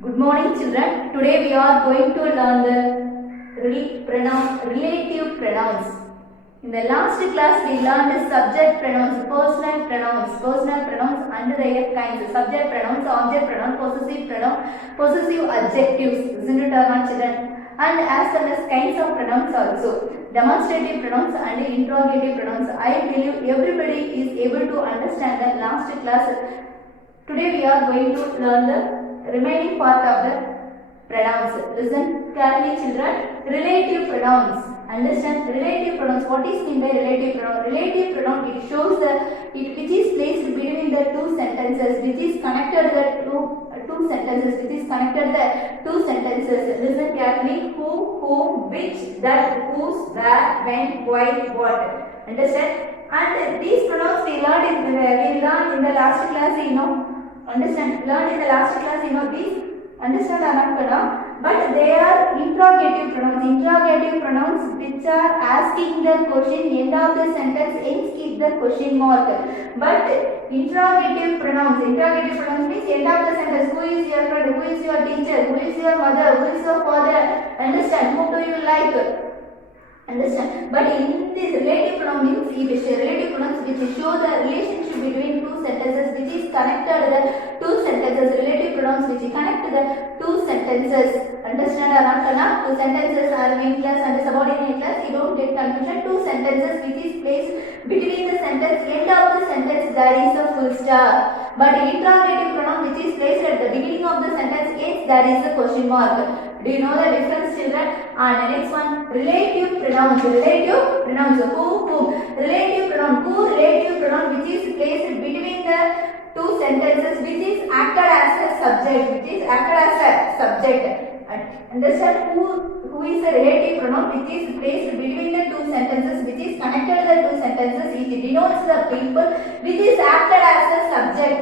Good morning, children. Today we are going to learn the relative pronouns. In the last class, we learned the subject pronouns, personal pronouns and their kinds. Subject pronouns, object pronoun, possessive adjectives. Isn't it, children? And as well as kinds of pronouns also. Demonstrative pronouns and interrogative pronouns. I believe everybody is able to understand the last class. Today we are going to learn the remaining part of the pronouns. Listen carefully, children. Relative pronouns. Understand relative pronouns. What is meant by relative pronoun? Relative pronoun, it shows which is placed between the two sentences, which is connected the two sentences, Listen carefully. Who, whom, which, that, whose, where, when, why, what. Understand? And these pronouns we learned in the last class, learned in the last class, these understand or not, but they are interrogative pronouns which are asking the question, end of the sentence ends with the question mark. But interrogative pronouns means end of the sentence, who is your friend, who is your teacher, who is your mother, who is your father, understand, who do you like, understand. But in this relative pronoun means relative pronouns which show the relationship between two sentences, which is connected the two sentences. Relative pronouns which connect the two sentences. Understand or not? Two sentences are main class and subordinate class. You don't get confusion. Two sentences which is placed between the sentence, end of the sentence there is a full stop. But interrogative pronoun which is placed at the beginning of the sentence, there is a question mark. Do you know the difference, children? And the next one, relative pronouns. Who, whom. Relative pronoun which is placed between the two sentences, which is acted as a subject. Understand? Who is a relative pronoun which is placed between the two sentences, which is connected the two sentences. It denotes the people which is acted as a subject.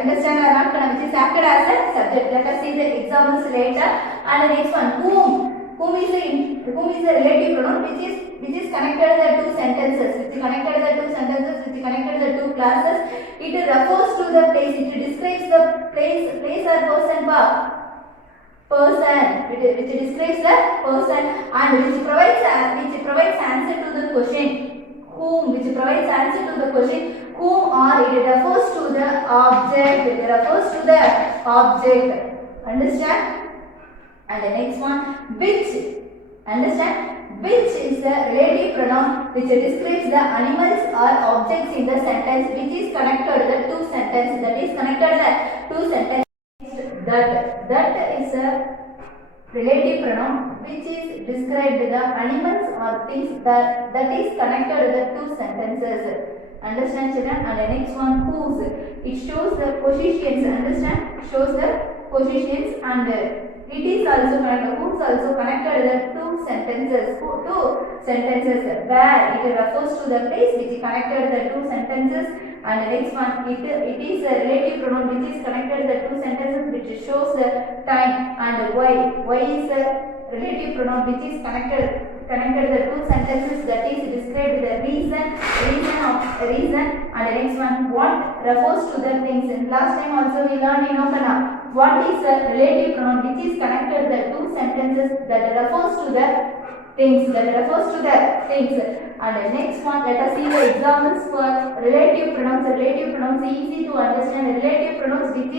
Understand or not? Which is acted as a subject. Let us see the examples later. And the next one, whom. Whom is a relative pronoun which is connected the two sentences, which connected the two classes. It refers to the place. It describes the place or person. Which describes the person and which provides answer to the question. Whom, which provides answer to the question. Whom, or it refers to the object. Understand? And the next one, which. Understand? Which is the relative pronoun which describes the animals or objects in the sentence, which is connected the two sentences. That is a relative pronoun which is described the animals or things that is connected the two sentences. Understand, children? And the next one, whose. It shows the positions. Understand? It shows the positions and it is also connected. Whose also connected the two sentences. Where it refers to the place which connected the two sentences. And the next one, it is a relative pronoun which is connected the two sentences, which shows the time. And why. Why is a relative pronoun which is connected the two sentences, that is described the reason. And the next one, what refers to the things. And last time also we learned what is a relative pronoun which is connected the two sentences, that refers to the things. And the next one, let us see the examples for relative pronouns. Relative pronouns easy to understand. Relative pronouns which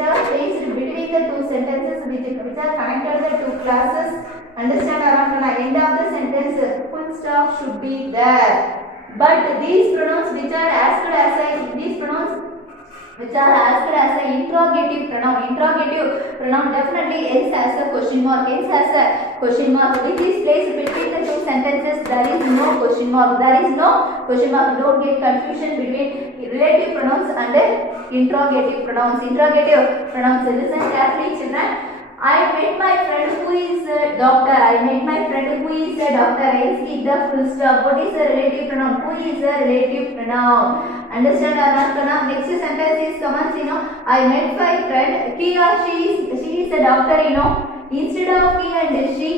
are placed between the two sentences, which are connected the two classes. Understand? Around the end of the sentence, full stop should be there. But these pronouns which are asked as an interrogative pronoun definitely ends as a question mark. Which is placed between the two sentences, there is no question mark. Don't get confusion between relative pronouns and interrogative pronouns. Listen carefully, children. I met my friend who is a doctor. I skip the full stop. What is the relative pronoun? Who is a relative pronoun? Understand or not? Next sentence is comments. I met my friend. He or she is a doctor. Instead of he and she,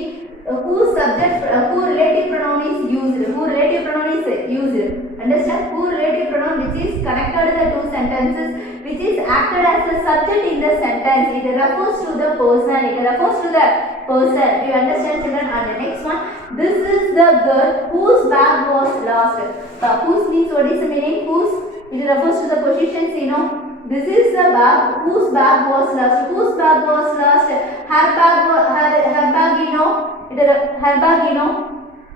who relative pronoun is used. Who relative pronoun is used. Understand? Who relative pronoun which is connected the two sentences, which is acted as the subject in the sentence. It refers to the person. It refers to the person. Do you understand, children? And the next one, this is the girl whose bag was lost. Whose means what is the meaning? Whose? It refers to the positions, you know. This is the bag whose bag was lost. Whose bag was lost? Her bag, you know. Her bag, you know.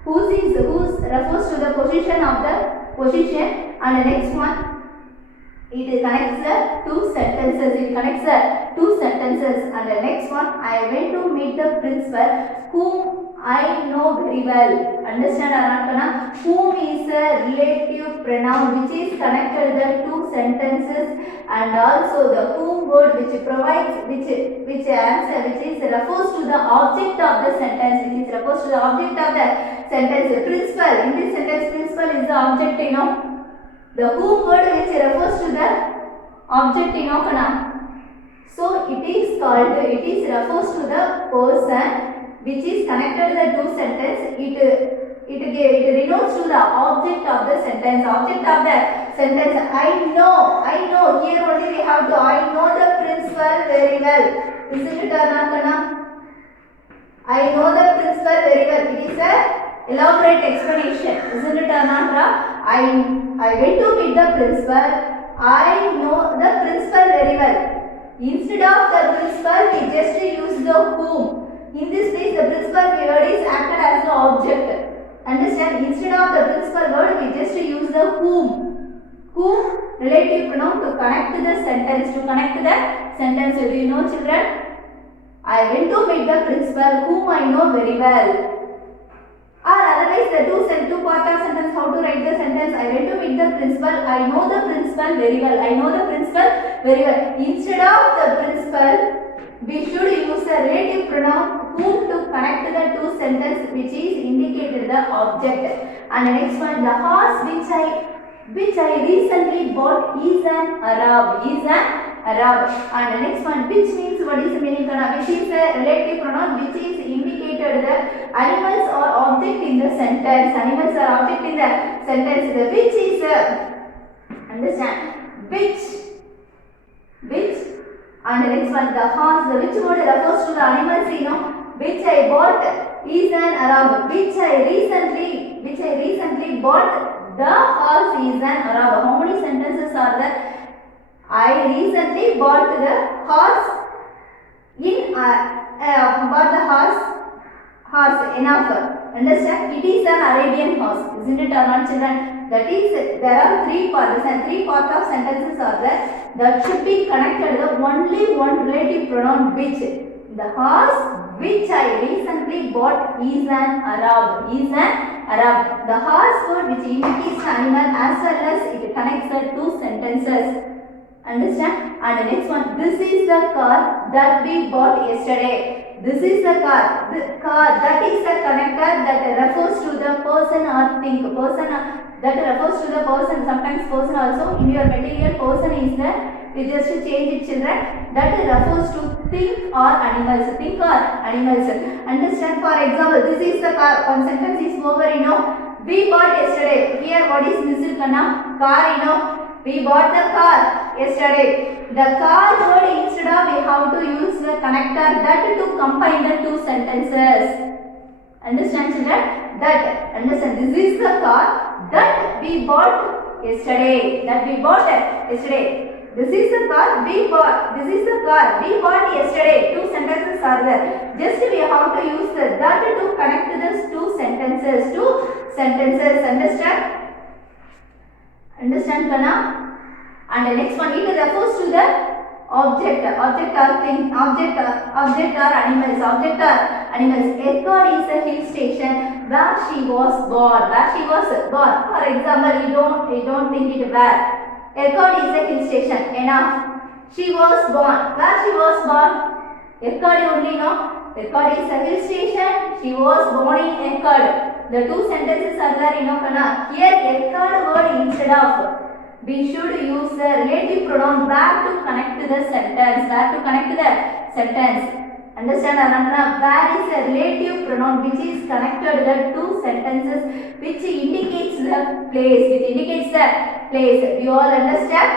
Whose refers to the position of the position. And the next one, it connects the two sentences. It connects the two sentences. And the next one, I went to meet the principal whom I know very well. Understand or not? Whom is a relative pronoun which is connected the two sentences, and also the whom word which provides which answer which is refers to the object of the sentence, which is refers to the object of the sentence. Principal, in this sentence principal is the object, you know. The whom word which refers to the object, you know, kana. So it is called, it is refers to the person which is connected to the two sentences. It denotes to the object of the sentence. Object of the sentence. I know. Here only we have to. I know the principal very well. Isn't it or not, kana? I know the principal very well. It is a elaborate explanation. Isn't it or not? I went to meet the principal. I know the principal very well. Instead of the principal, we just use the whom. In this case, the principal word is acted as the object. Understand? Instead of the principal word, we just use the whom. Whom relative pronoun to connect the sentence. To connect the sentence. Do you know, children? I went to meet the principal whom I know very well. Or otherwise, the two part of sentence. How to write the sentence? I went to meet the principal. I know the principal very well. I know the principal very well. Instead of the principal, we should use the relative pronoun whom to connect the two sentences which is indicated the object. And the next one, the horse which I recently bought is an Arab. Is an Arab. And the next one, which means what is the meaning? Which is a relative pronoun which is indicated the animals or object in the sentence. Animals or object in the sentence. The which is understand? Which. And the next one, the horse. The which word refers to the animals, you know. Which I bought is an Arab. Which I recently bought. The horse is an Arab. How many sentences are there? I recently bought the horse. Bought the horse. Enough. Understand? It is an Arabian horse. Isn't it or not, children? That is, there are three parts, and three parts of sentences are there that should be connected. The only one relative pronoun which. The horse which I recently bought is an Arab. Is an Arab. The horse word which indicates the animal as well as it connects the two sentences. Understand? And the next one, this is the car that we bought yesterday. This is the car. The car, that is the connector that refers to the person or thing. That refers to the person. Sometimes person also in your material person is there. We just change it, children. That refers to thing or animals. Thing or animals. Understand? For example, this is the car. One sentence is over, you know. We bought yesterday. Here what is missing, kana? Car, you know. We bought the car yesterday. The car word instead of we have to use the connector that to combine the two sentences. Understand, children? That. Understand? This is the car that we bought yesterday. That we bought yesterday. This is the car we bought. This is the car we bought yesterday. Two sentences are there. Just we have to use the that to connect these two sentences. Two sentences. Understand? Understand, kana? And the next one, it refers to the object or thing, object or animals. A car is a hill station where she was born. For example, you don't think it bad. Ercod is a hill station. Enough. She was born. Where she was born? Ercod only, no? Ercod is a hill station. She was born in Ercod. The two sentences are there, you know, kana. Here Ercod word instead of. We should use the relative pronoun where to connect to the sentence. Understand Anandana? Where is a relative pronoun which is connected the two sentences which indicates the place, which indicates the place. You all understand?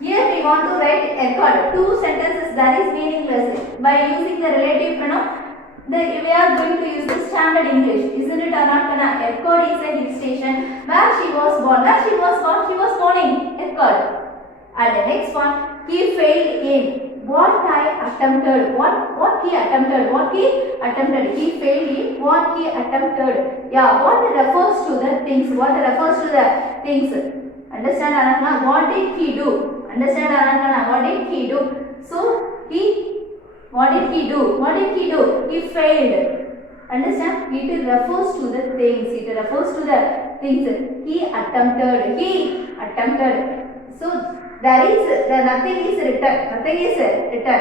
Here we want to write accord. Two sentences that is meaningless. By using the relative pronoun, we are going to use the standard English. Isn't it Anandana? Accord is a hill station where she was born. Where she was born? She was born in Accord. And the next one, he failed in. What I attempted. What he attempted. What he attempted. He failed in what he attempted. Yeah, what refers to the things. What refers to the things. Understand Anandana? What did he do? Understand Anandana? What did he do? So what did he do? What did he do? He failed. Understand? It refers to the things. It refers to the things. He attempted. He attempted. So nothing is written. Nothing is written.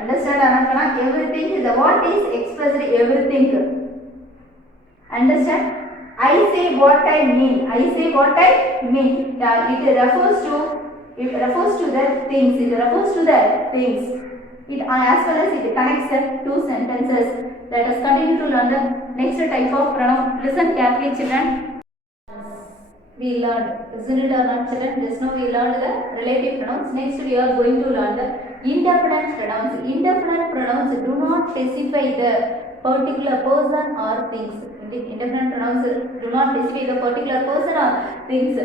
Understand Anandana? Everything is the what is expressed everything. Understand? I say what I mean. I say what I mean. Yeah, it refers to the things. It refers to the things. It as well as it connects the two sentences. Let us continue to learn the next type of pronoun. Listen carefully, children. We learned, isn't it or not, children? Just now we learned the relative pronouns. Next we are going to learn the indefinite pronouns. Indefinite pronouns do not specify the particular person or things. Indefinite pronouns do not specify the particular person or things.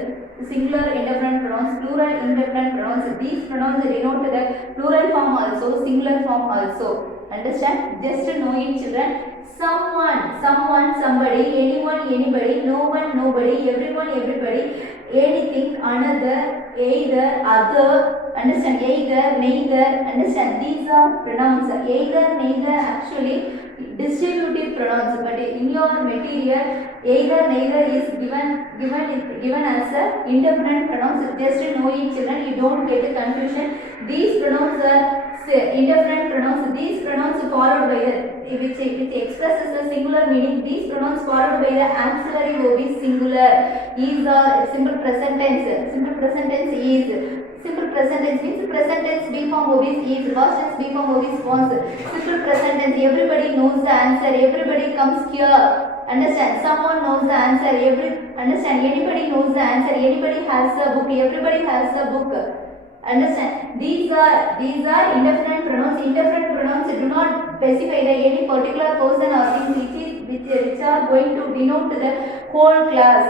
Singular indefinite pronouns, plural indefinite pronouns. These pronouns denote the plural form also, singular form also. Understand? Just know it, children. Someone, somebody, anyone, anybody, no one, nobody, everyone, everybody, anything, another, either, other. Understand? Either, neither. Understand? These are pronouns. Either, neither, actually distributive pronouns, but in your material either neither is given as a indefinite pronouns. Just know it, children, you don't get a confusion. These pronouns are indefinite pronouns. These pronouns followed by the which expresses the singular meaning. These pronouns followed by the auxiliary verb is singular. Is or simple present tense. Simple present tense is. Simple present tense means present tense B form verb is. Past tense B form verb is was. Simple present tense, everybody knows the answer. Everybody comes here. Understand? Someone knows the answer. Understand? Anybody knows the answer. Anybody has a book. Everybody has a book. Understand? These are indefinite pronouns. Indefinite pronouns do not specify any particular person or thing which are going to denote the whole class.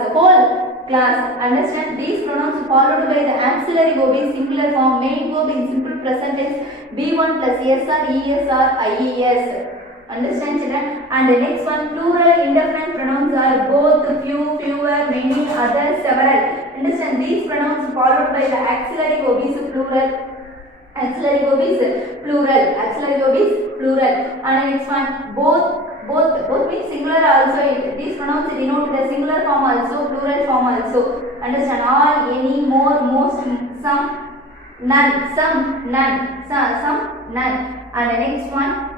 Understand? These pronouns followed by the auxiliary verb in singular form, main verb in simple present tense, B1 plus S or ES or IES. Understand, children? And the next one, plural indefinite pronouns are both, few, fewer, many, others, several. Understand? These pronouns followed by the auxiliary verb is plural. Auxiliary verb is plural. Auxiliary verb is plural. And the next one, both means singular also. These pronouns denote the singular form also, plural form also. Understand? All, any, more, most, some, none, some, none. And the next one,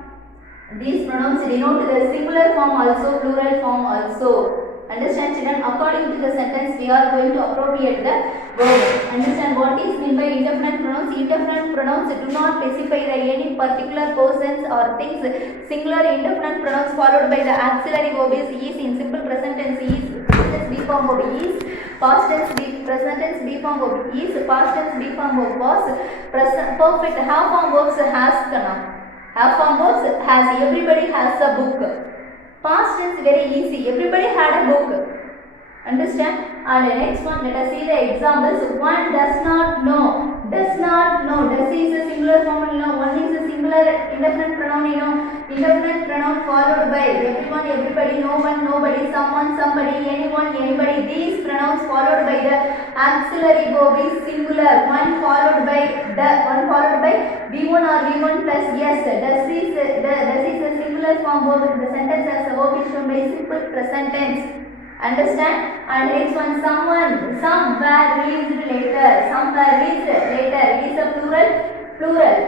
these pronouns denote the singular form also, plural form also. Understand, children? According to the sentence, we are going to appropriate the verb. Understand what is meant by indefinite pronouns? Indefinite pronouns do not specify any particular persons or things. Singular indefinite pronouns followed by the auxiliary verb is in simple present tense is. Present tense B form verb is. Past tense present tense B form verb is. Past tense B form verb was. Perfect half form verbs has now. Half form verbs has. Everybody has a book. Past tense very easy. Everybody had a book. Understand? And the next one, let us see the examples. One does not know. Does not know. Does is a singular form. One is a singular indefinite pronoun. Indefinite pronoun followed by everyone, everybody, no one, nobody, someone, somebody, anyone, anybody. These pronouns followed by the auxiliary verb is singular. One followed by V1 or V1 plus yes. Does is a singular form verb. The sentence as a verb is shown by simple present tense. Understand? And next one, someone, some were released later. Some were released later. It is a plural.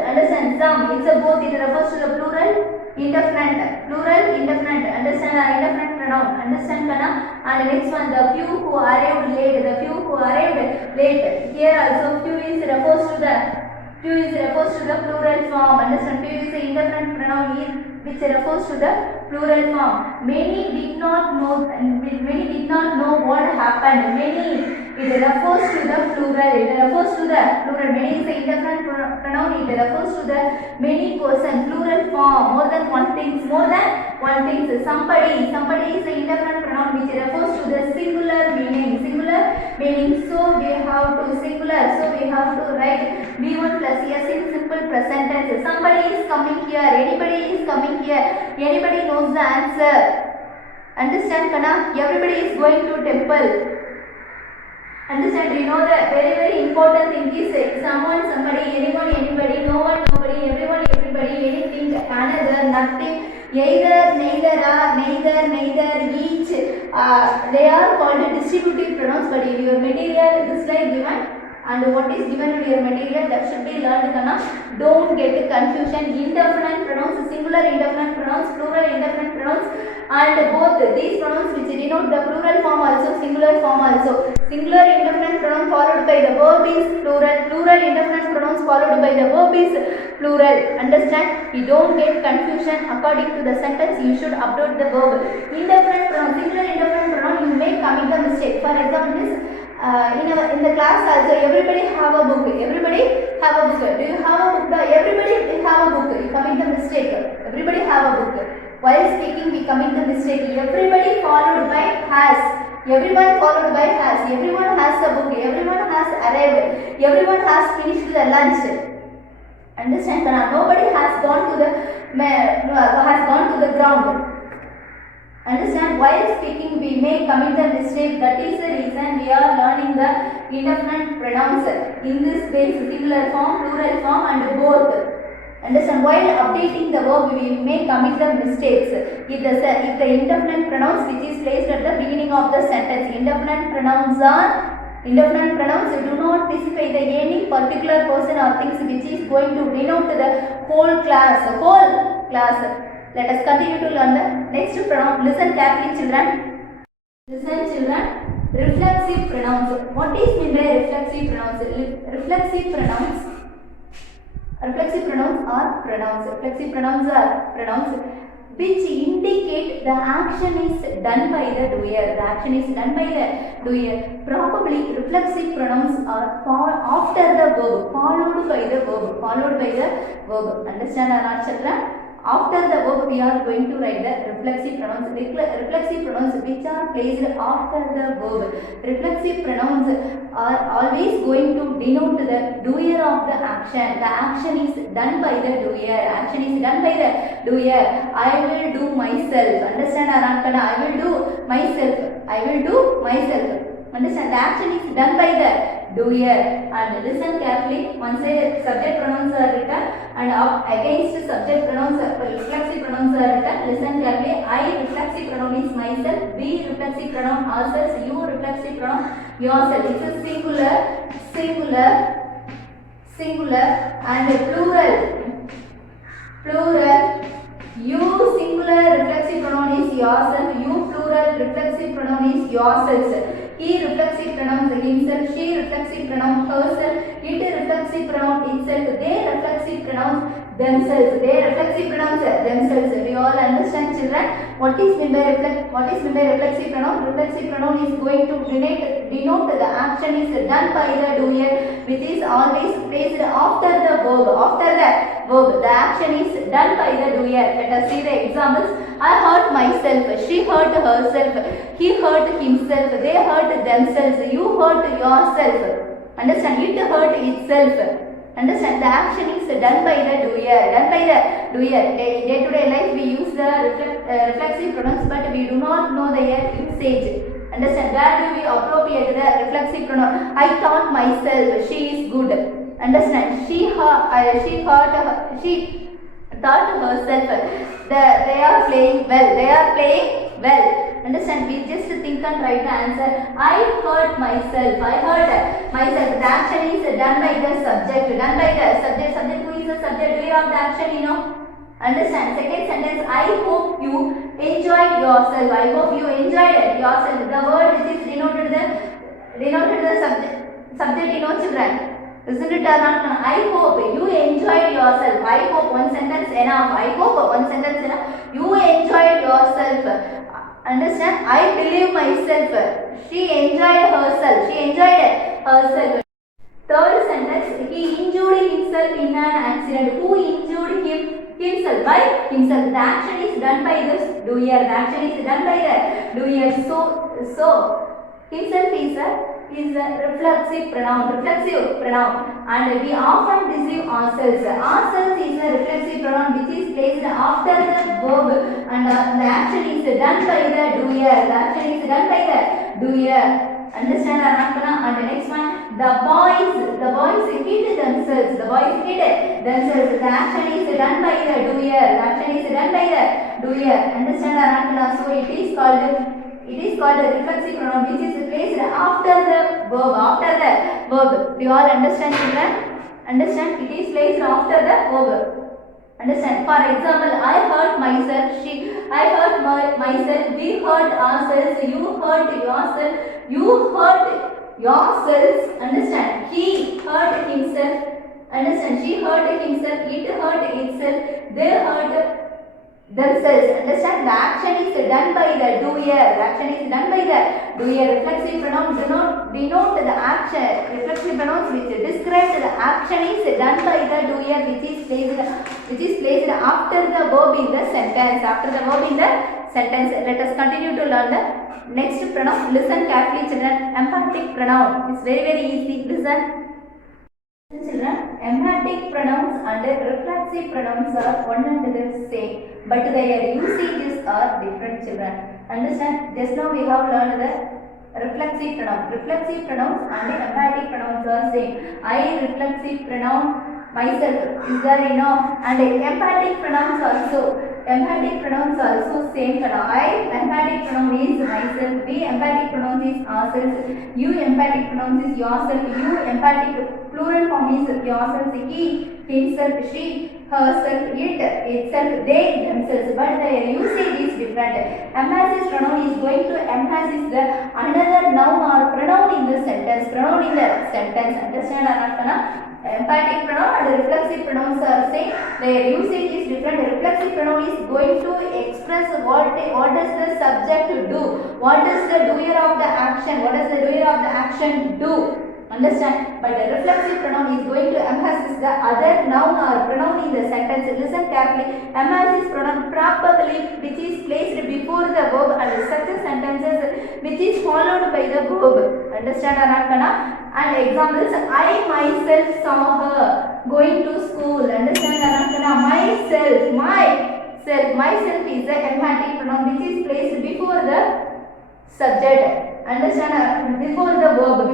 Understand? Some, it's a both. It refers to the plural indefinite. Understand? Indefinite pronoun. Understand, Kana? And next one, the few who arrived late. Here also few is refers to the few is refers to the plural form. Understand? Few is the indefinite pronoun which refers to the plural form. Many did not know what happened. Many, it refers to the plural. It refers to the plural. Many is the indefinite pronoun. It refers to the many person. Plural form. More than one things. More than one thing. Somebody is the indefinite pronoun which refers to the singular meaning. Singular meaning. So we have to singular. So we have to write V1 plus S in simple present tense. Somebody is coming here. Anybody is coming here. Anybody knows the answer. Understand, Kana? Everybody is going to temple. Understand? You know the very important thing is someone, somebody, anyone, anybody, no one, nobody, everyone, everybody, anything, another, nothing. Either, neither, each. They are called distributive pronouns. But in your material, this like given. And what is given to your material, that should be learned, Kana. Don't get confusion. Indefinite pronouns, singular indefinite pronouns, plural indefinite pronouns, and both these pronouns which denote the plural form also, singular form also. Singular indefinite pronoun followed by the verb is plural. Plural indefinite pronouns followed by the verb is plural. Understand? You don't get confusion. According to the sentence, you should upload the verb. Indefinite pronoun, singular indefinite pronoun, you may commit the mistake. For example, in the class also, everybody have a book. Everybody have a book. Do you have a book? Everybody have a book. You commit the mistake. Everybody have a book. While speaking, we commit the mistake. Everybody followed by has. Everyone followed by has. Everyone has a book. Everyone has arrived. Everyone has finished the lunch. Understand? Nobody has gone to the ground. Understand? While speaking, we may commit the mistake. That is the reason we are learning the indefinite pronouns. In this case, singular form, plural form, and both. Understand? While updating the verb, we may commit the mistakes. If the indefinite pronouns which is placed at the beginning of the sentence, indefinite pronouns do not specify the any particular person or things which is going to denote the whole class. Let us continue to learn the next pronoun. Listen carefully, children. Listen, children. Reflexive pronouns. What is meant by reflexive pronouns? Reflexive pronouns are pronouns which indicate the action is done by the doer. Probably reflexive pronouns are after the verb, followed by the verb. Understand or not, children? After the verb, we are going to write the reflexive pronouns. Reflexive pronouns which are placed after the verb. Reflexive pronouns are always going to denote the doer of the action. The action is done by the doer. I will do myself. Understand or not? I will do myself. Understand? The action is done by the doer. And listen carefully. Once a subject pronouns are written and against subject pronouns, reflexive pronouns are written. Listen carefully. I reflexive pronoun is myself. We reflexive pronoun ourselves. You reflexive pronoun yourself. It's a singular and plural. You singular reflexive pronoun is yourself. You plural reflexive pronoun is yourselves. He reflexive pronoun himself. She reflexive pronoun herself. It reflexive pronoun itself. They reflexive pronouns themselves. Do you all understand, children? What is meant by reflexive pronoun? Reflexive pronoun is going to denote the action is done by the doer, which is always placed after the verb. The action is done by the doer. Let us see the examples. I hurt myself. She hurt herself. He hurt himself. They hurt themselves. You hurt yourself. Understand? It hurt itself. Understand? The action is done by the doer. Day-to-day life we use the reflexive pronouns, but we do not know their usage. Understand? Where do we appropriate the reflexive pronoun? I thought myself. She is good. Understand? She thought herself. They are playing well. Understand? We just think and write the answer. I hurt myself. The action is done by the subject. Subject who is the subject? Doer of the action, you know. Understand? Second sentence. I hope you enjoyed yourself. I hope you enjoyed yourself. The word which is denoted the subject, you know, children. Isn't it or not? I hope you enjoyed yourself. I hope one sentence enough. I hope one sentence enough. You enjoyed yourself. Understand? I believe myself. She enjoyed herself. She enjoyed herself. Third sentence, he injured himself in an accident. Who injured him? Himself. By himself. The action is done by this doer. The action is done by the doer. So himself is a reflexive pronoun. Reflexive pronoun. And we often deceive ourselves. Ourselves is a reflexive pronoun which is placed after the verb, and the action is done by the doer. The action is done by the doer. Understand or not? And the next one, the boys hit themselves. The boys hit themselves. The action is done by the doer. The action is done by the doer. Understand or not? So it is called a reflexive pronoun which is placed after the verb. After the verb. Do you all understand, children? Understand? It is placed after the verb. Understand? For example, I hurt myself. I hurt myself. We hurt ourselves. You hurt yourself. You hurt yourselves. Understand? He hurt himself. Understand? She hurt himself. It hurt itself. They hurt themselves. Understand? The action is done by the doer. The action is done by the doer. Reflexive pronouns do not denote the action. Reflexive pronouns which describe the action is done by the doer, which is placed after the verb in the sentence. After the verb in the sentence. Let us continue to learn the next pronoun. Listen carefully, children. Emphatic pronoun. It's very easy. Listen. Children, emphatic pronouns and reflexive pronouns are one and the same, but their usages are different, children. Understand? Just now we have learned the reflexive pronoun. Reflexive pronouns and emphatic pronouns are same. I reflexive pronoun myself is there, and emphatic pronouns also. Emphatic pronouns also same pronoun. I emphatic pronoun is myself. We emphatic pronoun is ourselves. You emphatic pronoun is yourself. You emphatic plural form is yourself. He, himself, she, herself, it, itself, they, themselves. But their usage is different. Emphasis pronoun is going to emphasize the another noun or pronoun in the sentence. Pronoun in the sentence. Understand or not? Emphatic pronoun and reflexive pronouns are same. Their usage is different. Reflexive pronoun is going to express what does the subject do. What does the doer of the action? What does the doer of the action do? Understand? But the reflexive pronoun is going to emphasize the other noun or pronoun in the sentence. Listen carefully. Emphasis pronoun probably which is placed before the verb and such a sentences which is followed by the verb. Understand or not? And examples, I myself saw her going to school. Understand or not? Myself is the emphatic pronoun which is placed before the subject. Understand? Before the verb.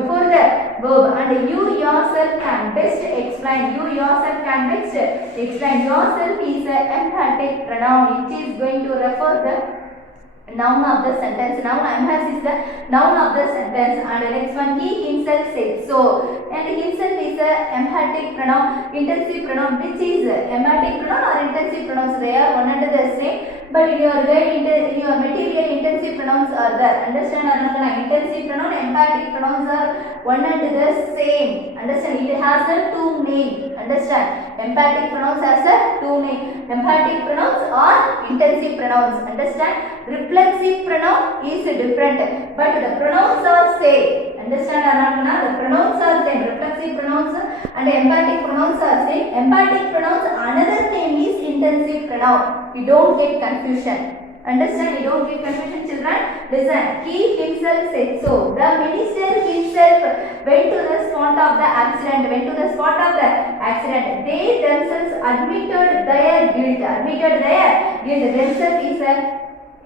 And you yourself can best explain. Yourself is an emphatic pronoun which is going to refer the noun of the sentence. Noun emphasizes the noun of the sentence. And the next one, he himself said so. And himself is a emphatic pronoun, intensive pronoun, which is emphatic pronoun or intensive pronouns. They are one and the same. But in your guide, in your material, intensive pronouns are there. Understand or not? Intensive pronoun, emphatic pronouns are one and the same. Understand? It has a two name. Understand? Emphatic pronouns has a two name. Emphatic pronouns are intensive pronouns. Understand? Reflexive pronoun is different, but the pronouns are same. Understand or not? The pronouns are same. Reflexive pronouns and emphatic pronouns are same. Emphatic pronouns, another name is intensive pronoun. You don't get confusion. Understand? You don't get confusion, children. Listen. He himself said so. The minister himself went to the spot of the accident. They themselves admitted their guilt. Themselves is a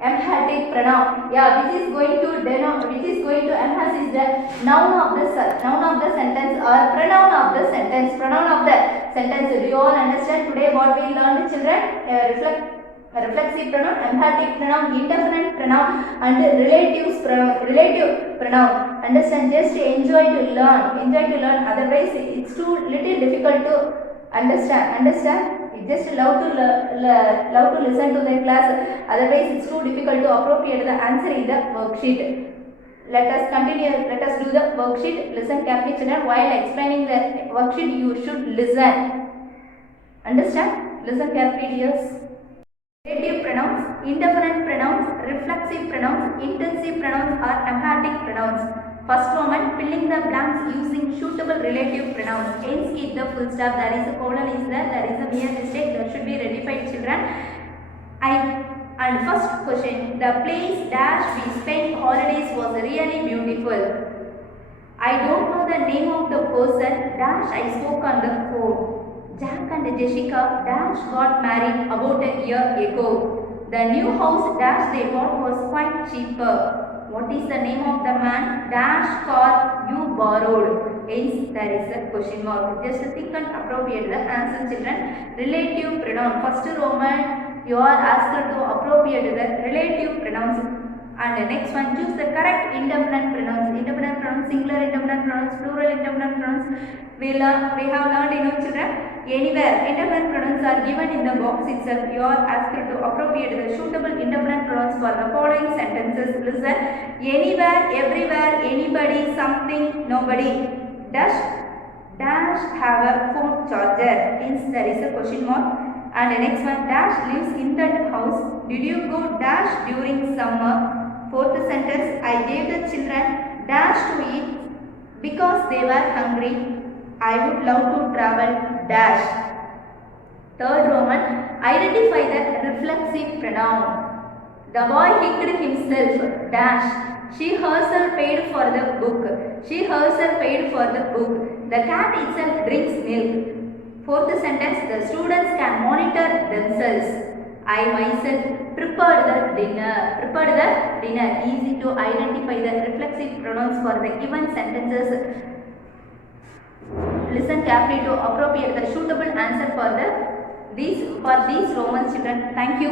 emphatic pronoun, which is going to emphasize the noun of the sentence or pronoun of the sentence. Do you all understand today what we learned, children? Reflexive pronoun, emphatic pronoun, indefinite pronoun, and relative pronoun. Understand? Just enjoy to learn. Otherwise, it's too little difficult to understand. Just love to listen to the class. Otherwise, it's too difficult to appropriate the answer in the worksheet. Let us continue. Let us do the worksheet. Listen carefully, children. While explaining the worksheet, you should listen. Understand? Listen carefully, dears. Relative pronouns, indefinite pronouns, reflexive pronouns, intensive pronouns or emphatic pronouns. First Roman, filling the blanks using suitable relative pronouns. Hence keep the full stop. There is a colon is there. There is a mere mistake. That should be rectified, children. And first question, the place dash we spent holidays was really beautiful. I don't know the name of the person dash I spoke on the phone. Jack and Jessica dash got married about a year ago. The new house dash they bought was quite cheaper. What is the name of the man dash car you borrowed? Hence there is a question mark. Just think and appropriate the answer, children. Relative pronoun. First Roman, you are asked to appropriate the relative pronouns. And the next one, choose the correct indefinite pronouns. Indefinite pronouns, singular indefinite pronouns, plural indefinite pronouns. We have learned in our children. Anywhere indefinite pronouns are given in the box itself. You are asked to appropriate the suitable indefinite pronouns for the following sentences. Listen. Anywhere, everywhere, anybody, something, nobody. Dash have a phone charger. Hence there is a question mark. And the next one, dash lives in that house. Did you go dash during summer? Fourth sentence, I gave the children dash to eat because they were hungry. I would love to travel dash. Third Roman, identify the reflexive pronoun. The boy hicked himself dash. She herself paid for the book. She herself paid for the book. The cat itself drinks milk. Fourth sentence, the students can monitor themselves. I myself prepared the dinner. Easy to identify the reflexive pronouns for the given sentences. Listen carefully to appropriate the suitable answer for these Roman children. Thank you.